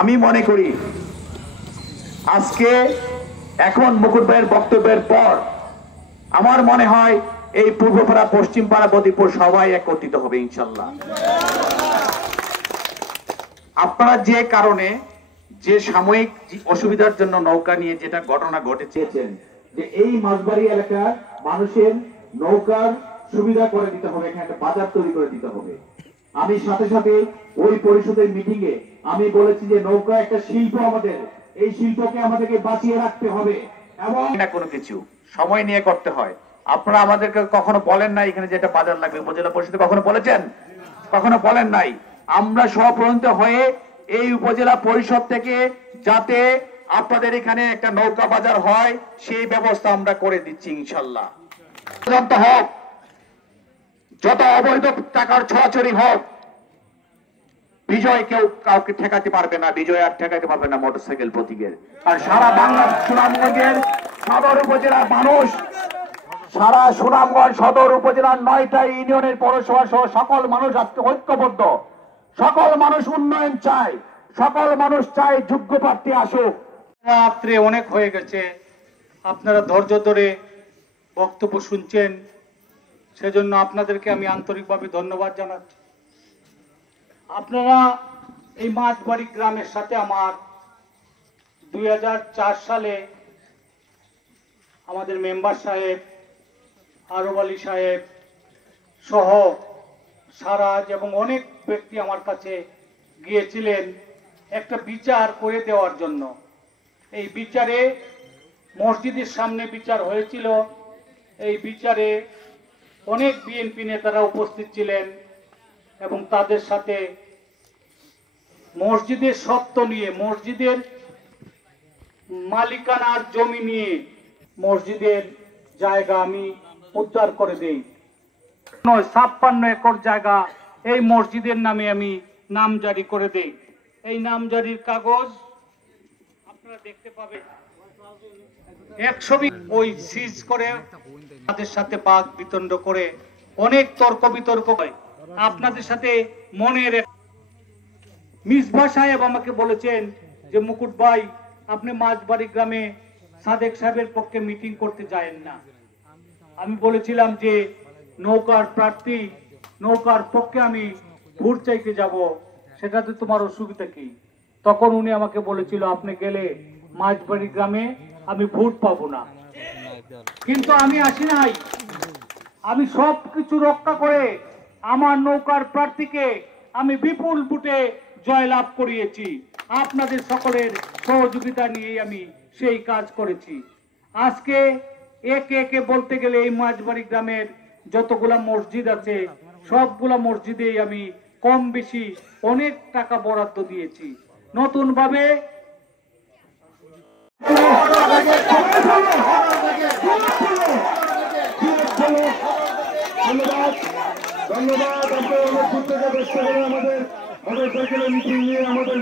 আমি মনে করি আজকে এখন মুকুট ভাইয়ের বক্তব্যের পর আমার মনে হয় এই পূর্বপাড়া, পশ্চিমপাড়া, বদিপুর সবাই একত্রিত হবে ইনশাল্লাহ। আপনারা যে কারণে, যে সাময়িক অসুবিধার জন্য নৌকা নিয়ে যেটা ঘটনা ঘটেছেন, যে এই মাছবাড়ি এলাকার মানুষের নৌকার সুবিধা করে দিতে হবে, এখানে একটা বাজার তৈরি করে দিতে হবে। আমি সাথে সাথে ওই পরিষদের মিটিং এ আমি বলেছি যে নৌকা একটা শিল্প, আমাদের এই শিল্পকে আমাদেরকে বাঁচিয়ে রাখতে হবে এবং না কোনো কিছু সময় নিয়ে করতে হয়। আপনারা আমাদেরকে কখনো বলেন নাই এখানে যেটা বাজার লাগবে, উপজেলা পরিষদে কখনো বলেছেন? কখনো বলেন নাই। আমরা স্বপ্রণীত হয়ে এই উপজেলা পরিষদ থেকে যাতে আপনাদের এখানে একটা নৌকা বাজার হয় সেই ব্যবস্থা আমরা করে দিচ্ছি ইনশাল্লাহ। হোক, যত অবৈধ টাকার ছড়াছড়ি হোক, বিজয় কেউ কাউকে ঠেকাতে পারবে না, বিজয় আর ঠেকাতে পারবে না মোটরসাইকেল প্রতীকের। আর সারা বাংলা সুনামগঞ্জের সদর উপজেলার মানুষ, সারা সুনামগঞ্জ সদর উপজেলার 9টা ইউনিয়নের পৌরসভা সহ সকল মানুষ আজকে ঐক্যবদ্ধ। সকল মানুষ উন্নয়ন চায়, সকল মানুষ চায় যোগ্য প্রার্থী আসুক। রাত্রে অনেক হয়ে গেছে, আপনারা ধৈর্য ধরে বক্তব্য শুনছেন, সেজন্য আপনাদেরকে আমি আন্তরিকভাবে ধন্যবাদ জানাচ্ছি। আপনারা এই মাছবাড়ি গ্রামের সাথে আমার 2004 সালে আমাদের মেম্বার সাহেব, আরব আলী সাহেব সহ সারাজ এবং অনেক ব্যক্তি আমার কাছে গিয়েছিলেন একটা বিচার করে দেওয়ার জন্য। এই বিচারে মসজিদের সামনে বিচার হয়েছিল। এই বিচারে অনেক বিএনপি নেতারা উপস্থিত ছিলেন এবং তাদের সাথে মসজিদের সত্ত্ব নিয়ে, মসজিদের মালিকানার জমি নিয়ে, মসজিদের জায়গা আমি উদ্ধার করে দেই। 56 একর জায়গা এই মসজিদের নামে আমি নামজারি করে দেই। এই নামজারির কাগজ আপনারা দেখতে পাবেন। 120 ওই সিজ করে তাদের সাথে বাক বিতণ্ড করে অনেক তর্ক বিতর্ক হয়। আপনাদের সাথে মনের মিসবা সাহেব আমাকে বলেছেন যে মুকুট ভাই, আপনি মাছবাড়ি গ্রামে সাদেক সাহেবের পক্ষে মিটিং করতে যায়েন না। আমি বলেছিলাম যে নৌকার প্রার্থী, নৌকার পক্ষে আমি ভোট চাইতে যাব, সেটাতে তোমার অসুবিধা কি? তখন উনি আমাকে বলেছিল আপনি গেলে মাছবাড়ি গ্রামে আমি ভোট পাবো না। কিন্তু আমি আসি নাই, আমি সবকিছু রক্ষা করে আমার নৌকার প্রার্থীকে আমি বিপুল ভোটে জয়লাভ করিয়েছি। আপনাদের সকলের সহযোগিতা নিয়ে আমি সেই কাজ করেছি। আজকে একে একে বলতে গেলে এই মাছবাড়ি গ্রামের যতগুলা মসজিদ আছে সবগুলা মসজিদেই আমি কম বেশি অনেক টাকা বরাদ্দ দিয়েছি। নতুন ভাবে ধন্যবাদ। আপনারা অনেক আমাদের